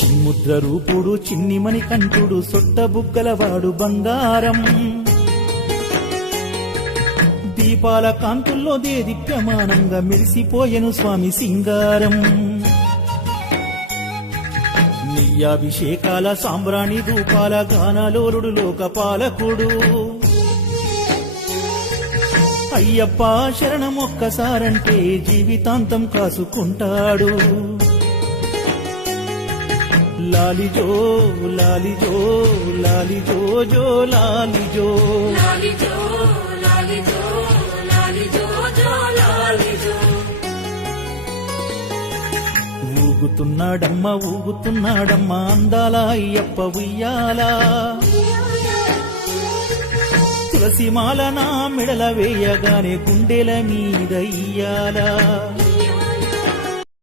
చిన్ముద్ర రూపుడు చిన్నిమని కంఠుడు సొట్ట బుగ్గలవాడు బంగారం దీపాల కాంతుల్లో దేదీప్యమానంగా మెరిసిపోయెను స్వామి సింగారం నెయ్యాభిషేకాల సాంబ్రాణి ధూపాల గానాలోరుడు లోకపాలకుడు అయ్యప్ప శరణమొక్కసారంటే జీవితాంతం కాసుకుంటాడు లాలిజో లాలిజో లాలిజో జో లాలిజో లాలిజో లాలిజో లాలిజో జో లాలిజో ఊగుతున్నాడమ్మ అందాల అయ్యప్ప ఉయ్యాలా తులసిమాల నా మెడల వేయగానే గుండెల మీద ఇయ్యాలా